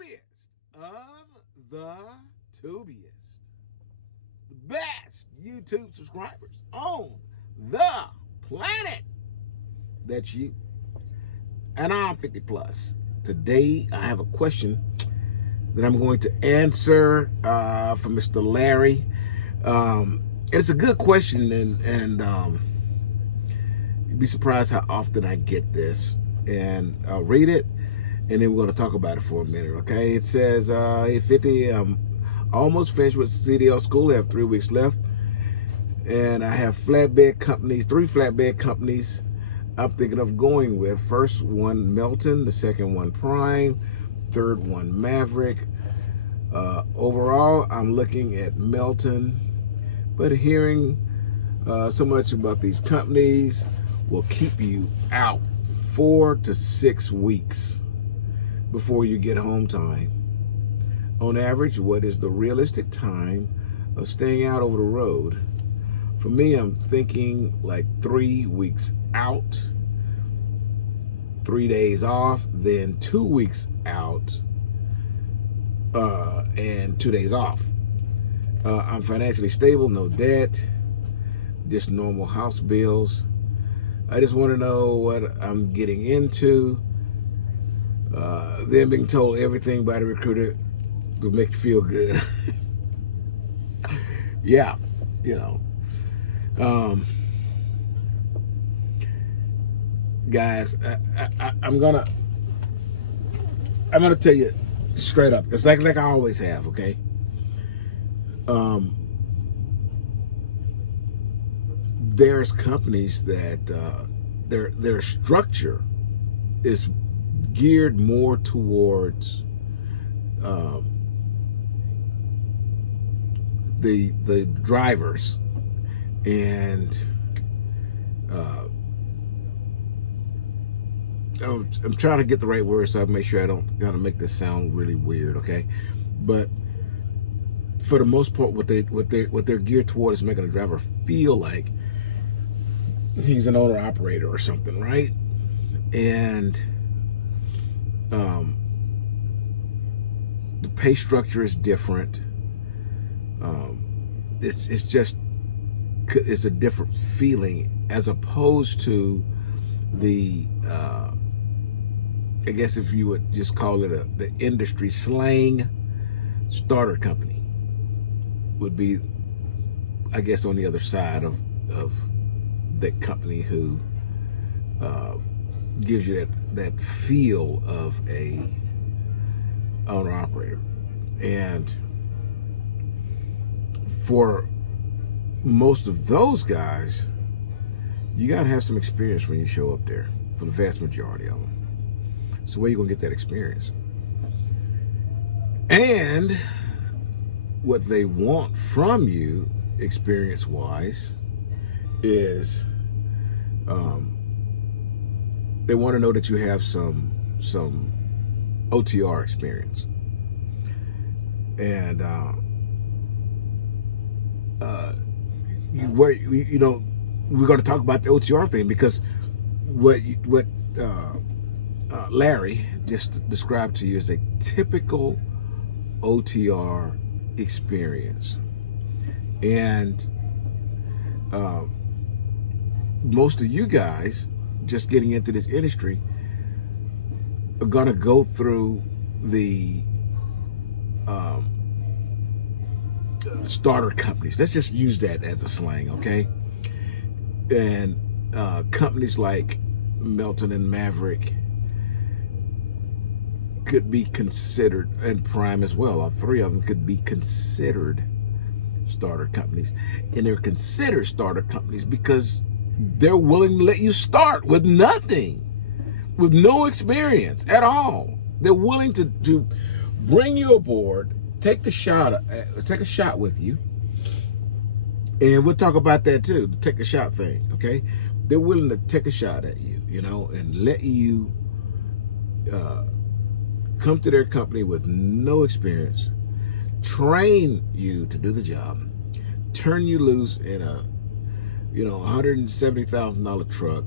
tubiest of the tubiest, the best YouTube subscribers on the planet. That's you. And I'm 50 plus. Today I have a question that I'm going to answer from Mr. Larry. It's a good question, and you'd be surprised how often I get this. And I'll read it, and then we're going to talk about it for a minute, okay? It says, hey, 50, almost finished with CDL school. I have 3 weeks left. And I have flatbed companies, 3 flatbed companies I'm thinking of going with. First one, Melton. The second one, Prime. Third one, Maverick. Overall, I'm looking at Melton. But hearing so much about these companies will keep you out 4 to 6 weeks before you get home time. On average, what is the realistic time of staying out over the road? For me, I'm thinking like 3 weeks out, 3 days off, then 2 weeks out, and 2 days off. I'm financially stable, no debt, just normal house bills. I just want to know what I'm getting into. Then being told everything by the recruiter to make you feel good. Yeah, you know. Guys, I'm gonna tell you straight up. It's like I always have, okay? There's companies that their structure is geared more towards the drivers, and I'm trying to get the right words so I make sure I don't gotta make this sound really weird, okay? But for the most part, what they're geared toward is making a driver feel like he's an owner operator or something, right? And the pay structure is different. It's a different feeling as opposed to the I guess if you would just call it the industry slang, starter company would be, I guess, on the other side of that company who gives you that feel of a owner operator. And for most of those guys, you gotta have some experience when you show up there, for the vast majority of them. So where you gonna get that experience? And what they want from you, experience-wise, is they want to know that you have some OTR experience. And we're going to talk about the OTR thing, because what Larry just described to you is a typical OTR experience. And most of you guys just getting into this industry are going to go through the starter companies. Let's just use that as a slang, okay? And companies like Melton and Maverick could be considered, and Prime as well. All 3 of them could be considered starter companies. And they're considered starter companies because they're willing to let you start with nothing, with no experience at all. They're willing to bring you aboard, take a shot with you, and we'll talk about that too, the take a shot thing, okay? They're willing to take a shot at you, and let you come to their company with no experience, train you to do the job, turn you loose in a $170,000 truck,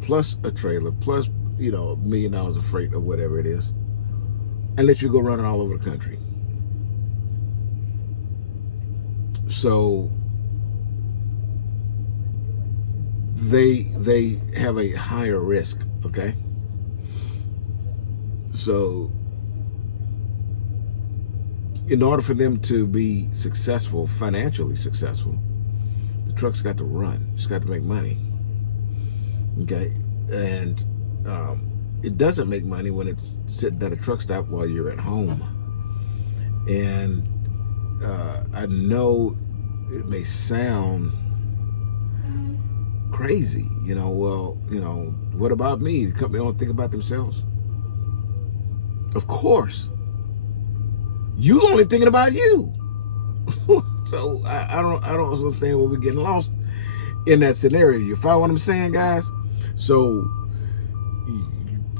plus a trailer, plus $1 million of freight or whatever it is, and let you go running all over the country. So they have a higher risk, okay? So in order for them to be successful, financially successful, the truck's got to run. It's got to make money, okay? And it doesn't make money when it's sitting at a truck stop while you're at home. And I know it may sound crazy, well, what about me? The company don't think about themselves? Of course. You only thinking about you. So I don't understand where we're getting lost in that scenario. You follow what I'm saying, guys? So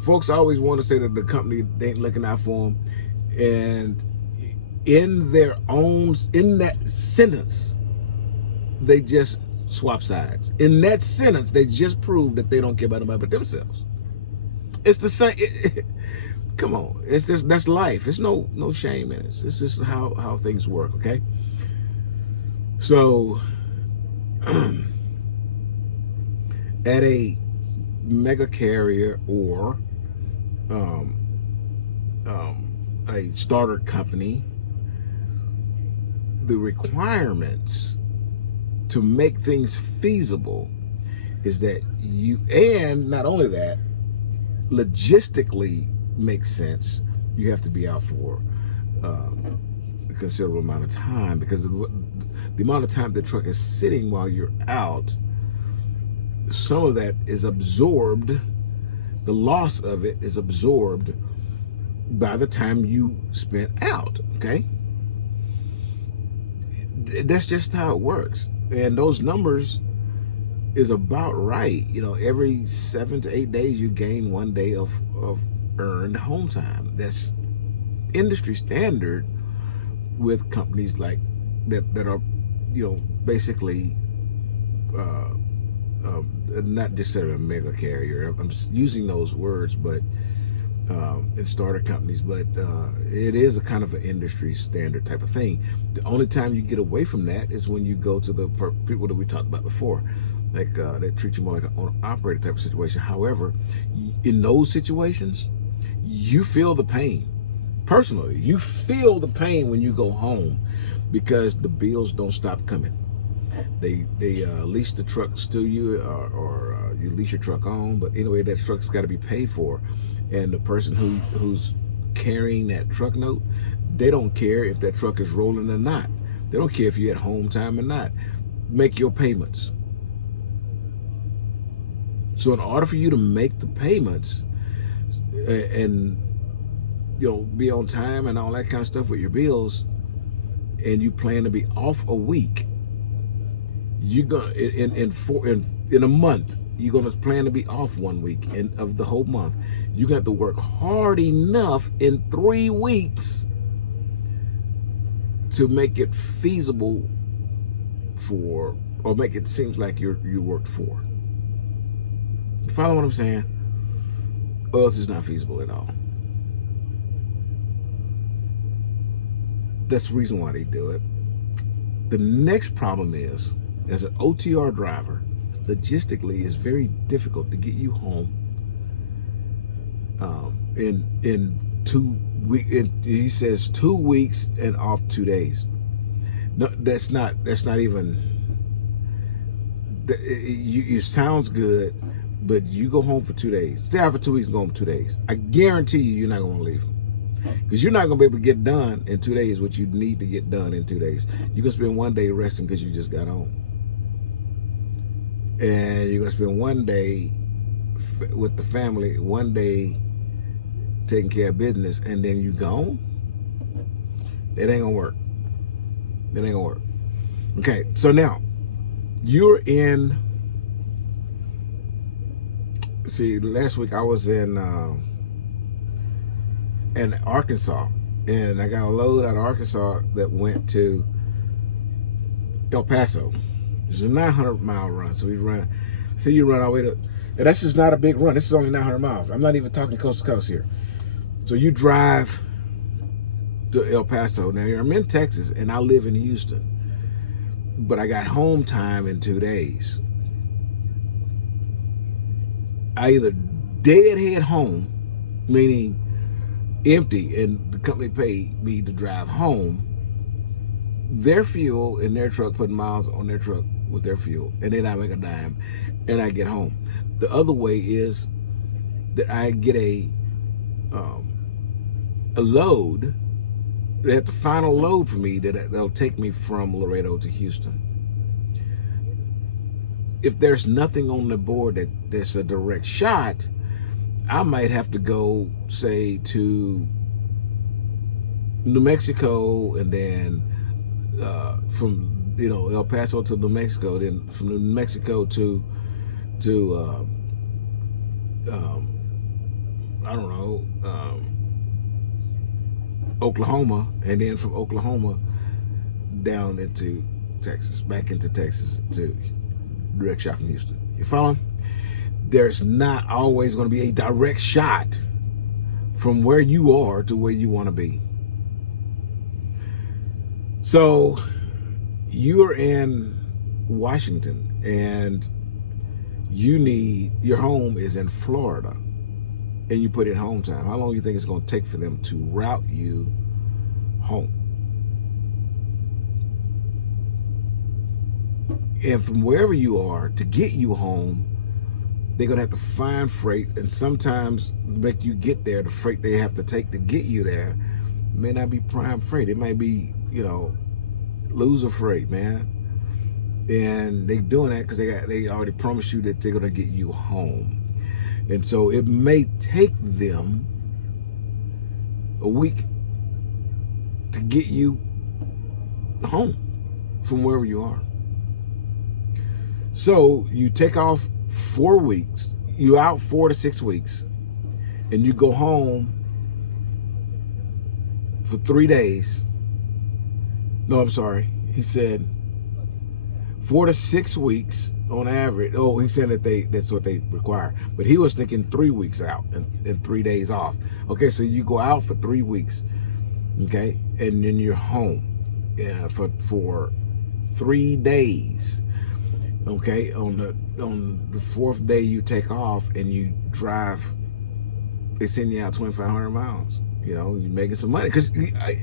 folks always want to say that the company ain't looking out for them, and in that sentence, they just swap sides. In that sentence, they just prove that they don't care about nobody but themselves. It's the same. Come on, that's life. There's no shame in it. It's just how things work, okay? So at a mega carrier or a starter company, the requirements to make things feasible is that and not only that, logistically makes sense, you have to be out for a considerable amount of time, because the amount of time the truck is sitting while you're out, some of that is absorbed, the loss of it is absorbed by the time you spent out, okay? That's just how it works. And those numbers is about right. Every 7 to 8 days you gain 1 day of earned home time. That's industry standard with companies like that are, basically not just a mega carrier. I'm using those words, but in starter companies, but it is a kind of an industry standard type of thing. The only time you get away from that is when you go to the people that we talked about before, like they treat you more like an owner-operator type of situation. However, in those situations, you feel the pain. Personally, you feel the pain when you go home, because the bills don't stop coming. They lease the trucks to you, or you lease your truck on, but anyway, that truck's got to be paid for. And the person who's carrying that truck note, they don't care if that truck is rolling or not. They don't care if you're at home time or not. Make your payments. So in order for you to make the payments and be on time and all that kind of stuff with your bills, and you plan to be off a week, you're gonna in a month, you're gonna plan to be off 1 week of the whole month. You got to work hard enough in 3 weeks to make it feasible or make it seems like you worked for. You follow what I'm saying? Or else it's not feasible at all. That's the reason why they do it. The next problem is, as an OTR driver, logistically, it's very difficult to get you home in 2 weeks. He says 2 weeks and off 2 days. No, that's not even. It sounds good, but you go home for 2 days. Stay out for 2 weeks and go home for 2 days. I guarantee you're not going to leave, because you're not going to be able to get done in 2 days what you need to get done in 2 days. You're going to spend 1 day resting because you just got home, and you're going to spend 1 day with the family, 1 day taking care of business, and then you gone. It ain't gonna work. It ain't gonna work. Okay, so now you're in. See, last week I was in Arkansas, and I got a load out of Arkansas that went to El Paso. It's a 900-mile run, so we run. See, you run all the way to, and that's just not a big run. This is only 900 miles. I'm not even talking coast to coast here. So you drive to El Paso. Now I'm in Texas and I live in Houston, but I got home time in 2 days. I either deadhead home, meaning empty, and the company paid me to drive home, their fuel in their truck, putting miles on their truck with their fuel, and then I make a dime and I get home. The other way is that I get a load. They have the final load for me that'll take me from Laredo to Houston. If there's nothing on the board that's a direct shot, I might have to go, say, to New Mexico, and then from El Paso to New Mexico, then from New Mexico to I don't know, Oklahoma, and then from Oklahoma down into Texas, back into Texas to direct shot from Houston. You following? There's not always going to be a direct shot from where you are to where you want to be. So you're in Washington and your home is in Florida, and you put in Hometime. How long do you think it's going to take for them to route you home? And from wherever you are, to get you home, they're going to have to find freight, and sometimes make you get there. The freight they have to take to get you there may not be prime freight. It might be, loser freight, man. And they're doing that because they already promised you that they're going to get you home. And so it may take them a week to get you home from wherever you are. So you take off 4 weeks, you out 4 to 6 weeks, and you go home for 3 days. No, I'm sorry. He said 4 to 6 weeks on average. Oh, he said that's what they require. But he was thinking 3 weeks out and 3 days off. Okay, so you go out for 3 weeks, okay, and then you're home for 3 days. Okay, on the 4th day you take off and you drive. They send you out 2,500 miles. You're making some money. Because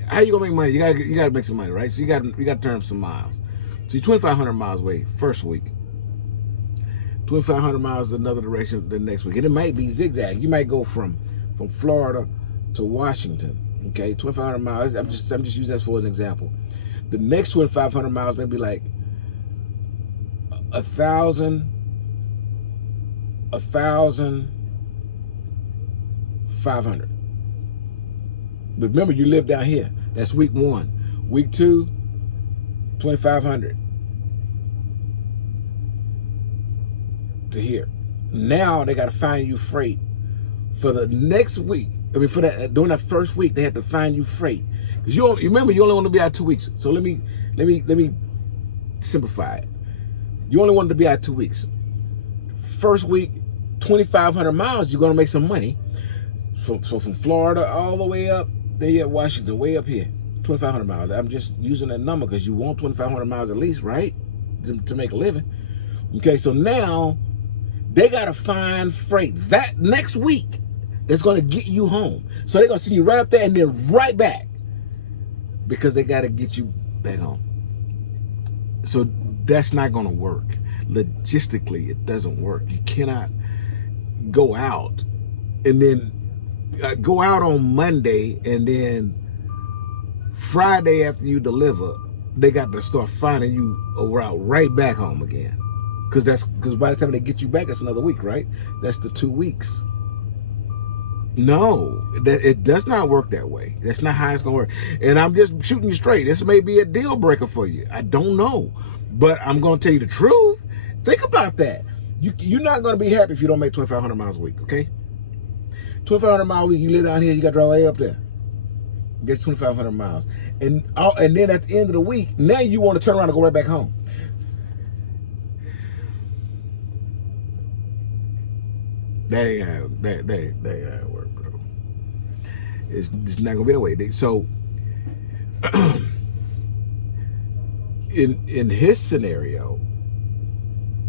how you gonna make money? You gotta make some money, right? So you gotta turn some miles. So you're 2,500 miles away first week. 2,500 miles another direction the next week, and it might be zigzag. You might go from Florida to Washington. Okay, 2,500 miles. I'm just using that for an example. The next 2,500 miles may be like 1,500. But remember, you live down here. That's week 1. Week 2, 2,500 to here. Now they got to find you freight for the next week. I mean, during that first week, they had to find you freight because you remember you only want to be out 2 weeks. So let me simplify it. You only wanted to be out 2 weeks. First week, 2,500 miles. You're gonna make some money. So from Florida all the way up, there at Washington, way up here, 2,500 miles. I'm just using that number because you want 2,500 miles at least, right, to make a living. Okay, so now they gotta find freight that next week that's gonna get you home. So they're gonna send you right up there and then right back because they gotta get you back home. So that's not gonna work. Logistically, it doesn't work. You cannot go out and then go out on Monday and then Friday after you deliver, they got to start finding you a route right back home again. Because by the time they get you back, that's another week, right? That's the 2 weeks. No, it does not work that way. That's not how it's gonna work. And I'm just shooting you straight. This may be a deal breaker for you. I don't know, but I'm gonna tell you the truth. Think about that. You're not gonna be happy if you don't make 2,500 miles a week. Okay, 2,500 miles a week. You live down here, you got to drive way up there. Gets 2,500 miles, and then at the end of the week, now you want to turn around and go right back home. That ain't how it work, bro. It's not gonna be that way. So in his scenario,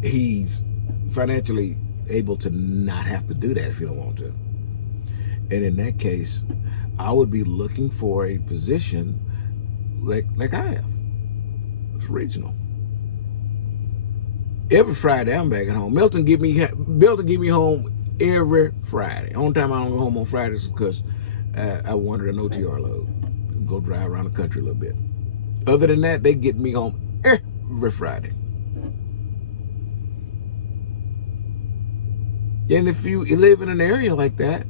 he's financially able to not have to do that if you don't want to. And in that case, I would be looking for a position like I have. It's regional. Every Friday I'm back at home. Melton give me home every Friday. Only time I don't go home on Fridays is because I wanted an OTR load. Go drive around the country a little bit. Other than that, they get me home every Friday. And if you live in an area like that,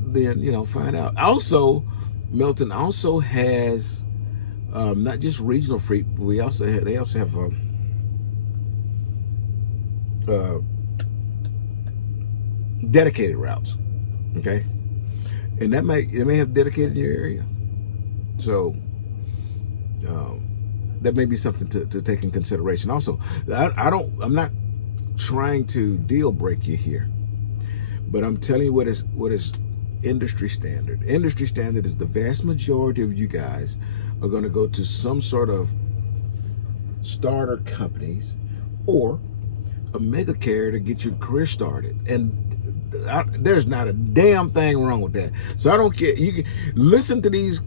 then, you know, find out. Also, Melton also has not just regional freight, but they also have dedicated routes. Okay, and they may have dedicated in your area. So that may be something to take in consideration. Also, I'm not trying to deal break you here, but I'm telling you what is industry standard. Industry standard is the vast majority of you guys are going to go to some sort of starter companies or a mega carrier to get your career started. And there's not a damn thing wrong with that. So I don't care. You can listen to these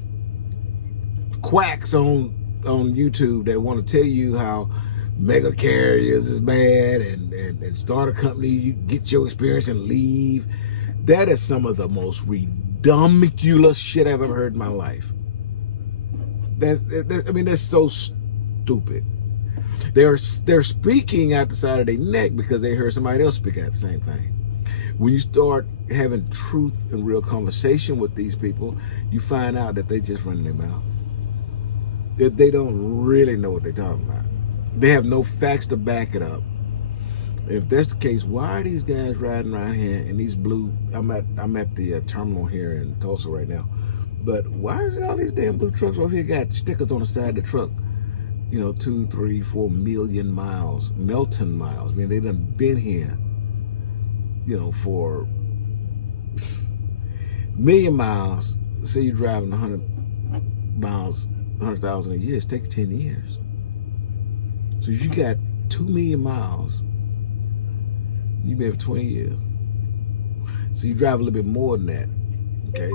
quacks on YouTube that want to tell you how mega carriers is bad and start a company, you get your experience and leave. That is some of the most ridiculous shit I've ever heard in my life. I mean, that's so stupid. They're speaking out the side of their neck because they heard somebody else speak out the same thing. When you start having truth and real conversation with these people, you find out that they just running their mouth. They don't really know what they're talking about. They have no facts to back it up. If that's the case, why are these guys riding around here in these blue? I'm at the terminal here in Tulsa right now, but why is all these damn blue trucks over here got stickers on the side of the truck? You know, 2, 3, 4 million miles, Melton miles. I mean, they done been here, you know, for million miles. Say you're driving 100 miles, 100,000 a year. It takes 10 years. So if you got 2 million miles, you may have 20 years. So you drive a little bit more than that. Okay.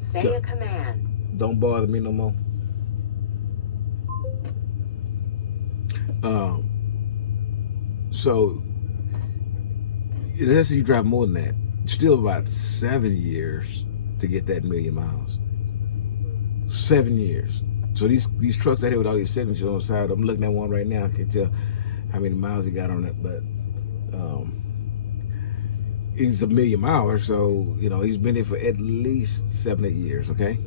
Say a command. Don't bother me no more. So let's say you drive more than that. Still about 7 years to get that million miles. 7 years. So these trucks out here with all these signatures on the side, I'm looking at one right now. I can't tell how many miles he got on it, but he's a million miler, so you know he's been here for at least 7, 8 years. Okay.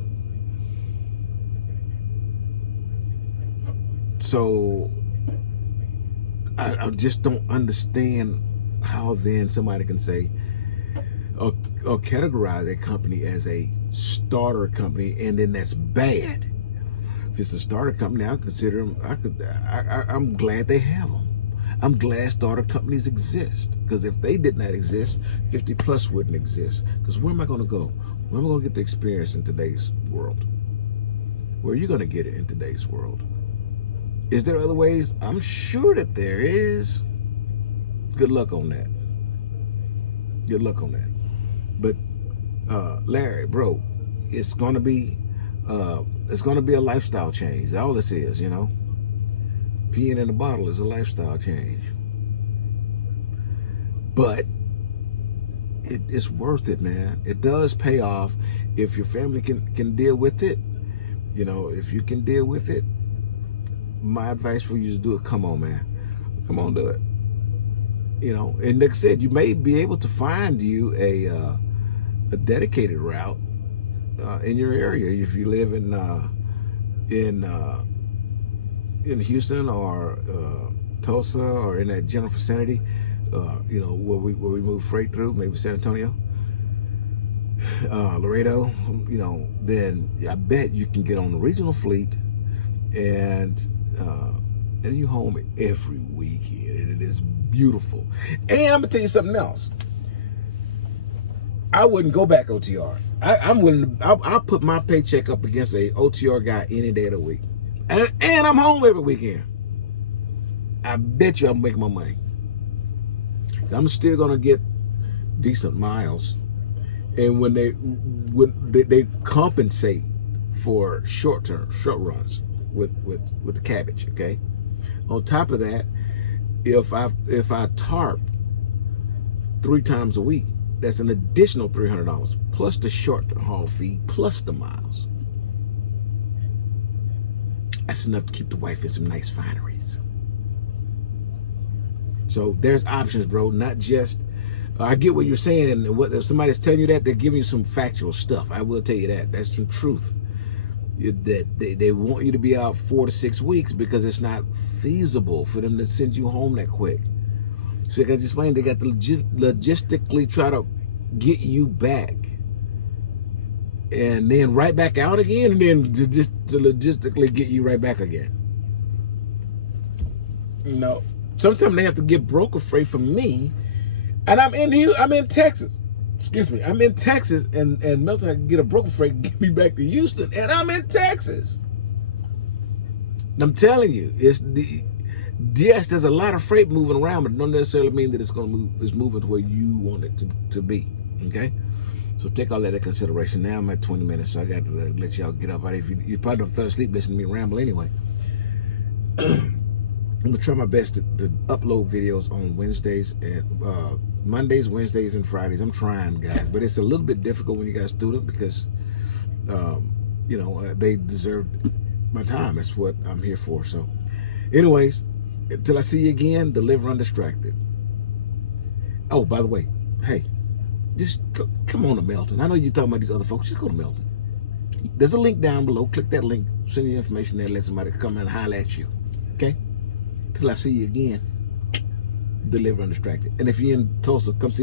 So I just don't understand how then somebody can say or categorize a company as a starter company, and then that's bad. If it's a starter company, I consider them. I'm glad they have them. I'm glad starter companies exist, because if they did not exist, 50 plus wouldn't exist. Because where am I going to go? Where am I going to get the experience in today's world? Where are you going to get it in today's world? Is there other ways? I'm sure that there is. Good luck on that. Good luck on that. But Larry, bro, it's gonna be a lifestyle change. All this is, you know. Peeing in a bottle is a lifestyle change. But it's worth it, man. It does pay off if your family can deal with it. You know, if you can deal with it, my advice for you is do it. Come on, man. Come on, do it. You know, and like I said, you may be able to find you a dedicated route in your area if you live in Houston or Tulsa or in that general vicinity. You know, where we move freight through, maybe San Antonio, Laredo. You know, then I bet you can get on the regional fleet and you home every weekend, and it is beautiful. And I'm gonna tell you something else. I wouldn't go back OTR. I'm willing to. I'll put my paycheck up against a OTR guy any day of the week. And I'm home every weekend. I bet you I'm making my money. I'm still gonna get decent miles, and when they compensate for short runs with the cabbage. Okay. On top of that, if I tarp 3 times a week, that's an additional $300 plus the short haul fee plus the miles. That's enough to keep the wife in some nice fineries. So there's options, bro. Not just I get what you're saying, and what if somebody's telling you that, they're giving you some factual stuff. I will tell you that. That's some truth. That they want you to be out 4 to 6 weeks because it's not feasible for them to send you home that quick. So like I just explained, they got to logistically try to get you back, and then right back out again, and then just to logistically get you right back again. You know, sometimes they have to get broker freight from me, and I'm in Texas. Excuse me, I'm in Texas, and Melton, I can get a broker freight and get me back to Houston, and I'm in Texas. I'm telling you, yes, there's a lot of freight moving around, but it don't necessarily mean that it's moving to where you want it to be. Okay, so take all that into consideration. Now I'm at 20 minutes, so I got to let y'all get up. If you probably don't fell asleep listening to me ramble anyway. I'm gonna try my best to upload videos on Wednesdays and Mondays, Wednesdays, and Fridays. I'm trying, guys, but it's a little bit difficult when you got a student because you know, they deserve my time. That's what I'm here for. So anyways, until I see you again, deliver undistracted. Oh, by the way, hey, just come on to Melton. I know you're talking about these other folks. Just go to Melton. There's a link down below. Click that link. Send your information there. Let somebody come and holler at you. Okay? Till I see you again, deliver undistracted. And if you're in Tulsa, come see me.